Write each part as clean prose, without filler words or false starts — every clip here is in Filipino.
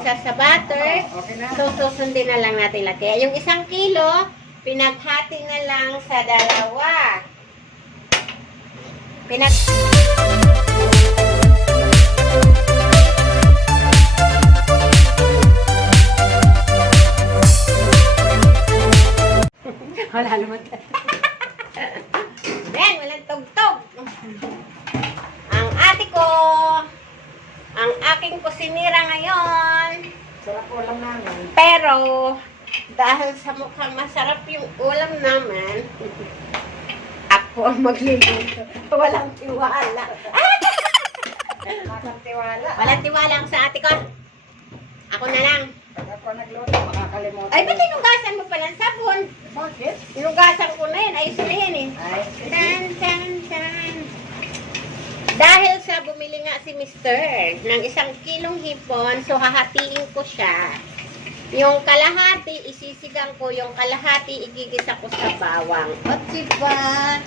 isa sa butter. Okay na. So, susundin na lang natin lahat. Kaya yung 1 kilo, pinaghati na lang sa 2. Wala naman. Then, walang tugtog. Ang ate ko, ang aking kusinira ngayon. Sarap ulam namin. Pero, dahil sa mukhang masarap yung ulam naman, ako ang magluluto. Walang tiwala. Walang tiwala. Walang tiwala ang sa ate ko. Ako na lang. Pag ako nagluto, makakalimutan. Ay, ba't inugasan mo palang sabon? Bakit? Inugasan ko na yun. Ayos na yan eh. Ay, Tan, tan, tan. Dahil sa bumili nga si Mr. ng 1 kilong hipon, so hahatiin ko siya. Yung kalahati, isisigang ko. Yung kalahati, igigisa ko sa bawang. O, diba?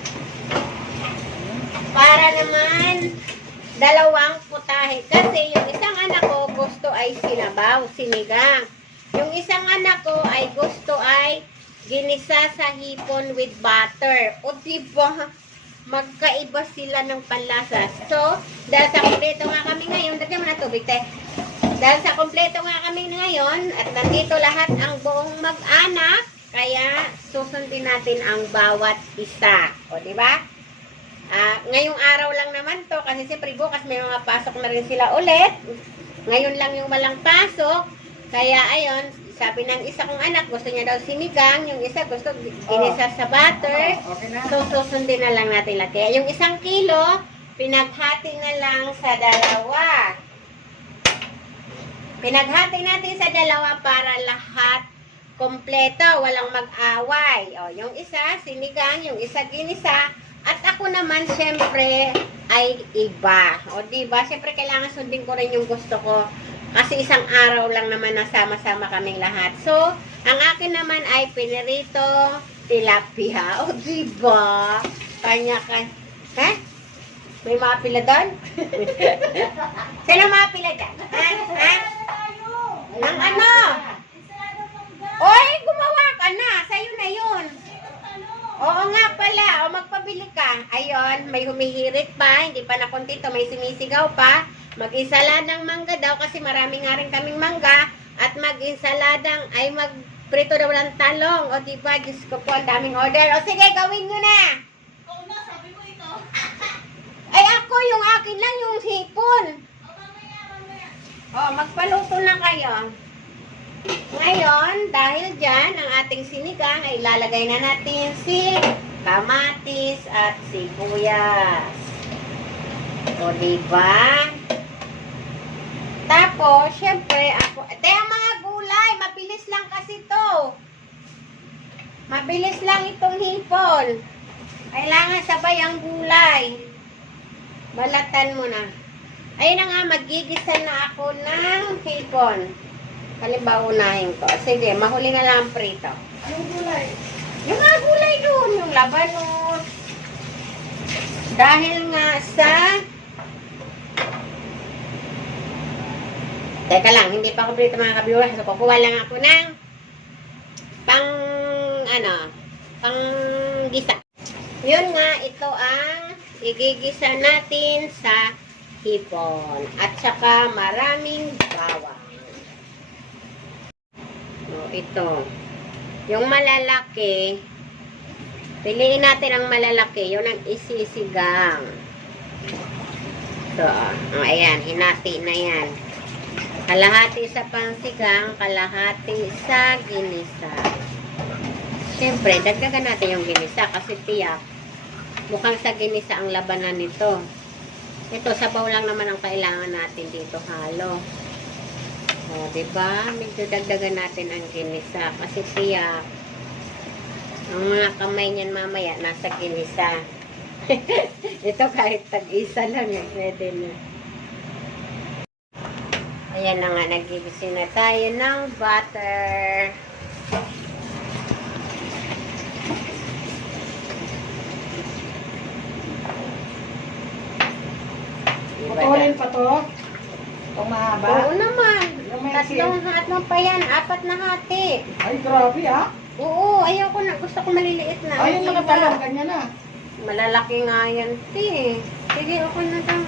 Para naman, 2 putahe. Kasi yung isang anak ko, gusto ay sinabaw, sinigang. Yung isang anak ko ay gusto ay ginisa sa hipon with butter. O, diba? Magkaiba sila ng panlasa. So, dahil sa kompleto nga kami ngayon, dagyan mo na tubig, te. Dahil sa kompleto nga kami ngayon, at nandito lahat ang buong mag-anak, kaya susundin natin ang bawat isa. O, di ba? Ngayong araw lang naman to, kasi siyempre bukas may mga pasok na rin sila ulit. Ngayon lang yung walang pasok. Kaya, ayun, sabi ng isa kong anak, gusto niya daw sinigang, yung isa gusto ginisa sa butter. okay na. So, susundin na lang natin lahat. Kaya yung 1 kilo, pinaghati na lang sa 2. Pinaghati natin sa 2 para lahat kompleto, walang mag-away. O, yung isa, sinigang, yung isa, ginisa. At ako naman, syempre, ay iba. O, diba? Syempre, kailangan sundin ko rin yung gusto ko. Kasi 1 araw lang naman nasama-sama kaming lahat. So, ang akin naman ay pinirito tilapia. O, diba? Kanya-kanya. Ha? May mga pila doon? Sino mga pila dyan? Ha? Ha? Nang ano? Oy, gumawa ka na. Sa'yo na yun. Oo nga pala. O, magpabili ka. Ayun, may humihirit pa. Hindi pa nakontento. May sumisigaw pa. Mag-insaladang mangga daw kasi marami nga rin kaming mangga. At mag-insaladang ay magprito daw ng talong. O diba, Diyos ko po, ang daming order. O sige, gawin nyo na. Oo na, sabi mo ito. Ay ako, yung akin lang, yung hipon. O, magpaluto na kayo. Ngayon, dahil dyan, ang ating sinigang ay lalagay na natin si kamatis at sibuyas. O diba? Tapos, syempre, ako, ang mga gulay, mabilis lang kasi to. Mabilis lang itong hipon. Kailangan sabay ang gulay. Balatan mo na. Ayun na nga, magigisa na ako ng hipon. Halimbawa, unahin ko. Sige, mahuli na lang ang prito. Anong gulay? Yung mga gulay doon, yung labanos. Dahil nga sa... Teka lang, hindi pa kompleto mga ka-viewers. So, kukuha lang ako ng pang gisa. Yun nga, ito ang igigisa natin sa hipon. At saka maraming bawang. So, ito. Yung malalaki, piliin natin ang malalaki. Yun ang isisigang. So, ayan, hinati na yan. Kalahati sa pansigang, kalahati sa ginisa. Siyempre, dagdagan natin yung ginisa kasi tiyak. Mukhang sa ginisa ang labanan nito. Ito, sabaw lang naman ang kailangan natin dito halo. O, diba? Medyo dagdagan natin ang ginisa kasi tiyak. Ang mga kamay niyan mamaya, nasa ginisa. Ito kahit tag-isa lang, pwede na. Ayan na nga, nagigising na tayo ng butter. Putulin pa to. Itong mahaba. Oo naman. Yung may Tatlong hati pa yan, 4 na hati. Ay, grabe ha. Oo, ayoko na. Gusto ko maliliit na. Ay, yung mga talong, ganyan na. Malalaki nga yan, te. Sige, okay na daw.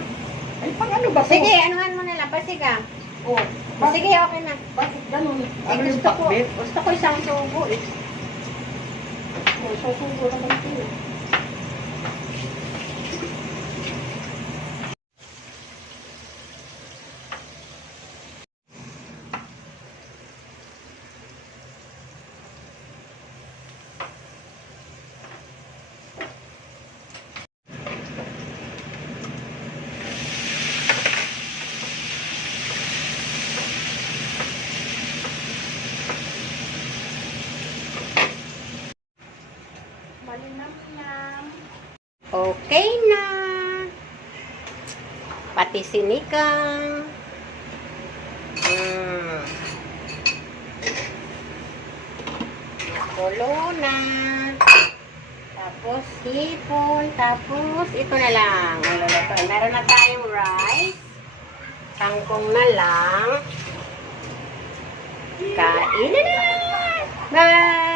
Ay, pang ano ba to? Sige, anuhan mo na lang. Pasiga. Oh, bakit, Sige, okay na. bakit ganun? Eh, Ano yung gusto ko, pakbit? gusto ko isang subo eh. Oh, susubo naman ito. Malinam-nam. Okay na. Pati sinigang. Kulo na. Tapos hipon. Tapos ito na lang. Ang lulutuin. Meron na tayong rice. Kangkong na lang. Kain na. Bye!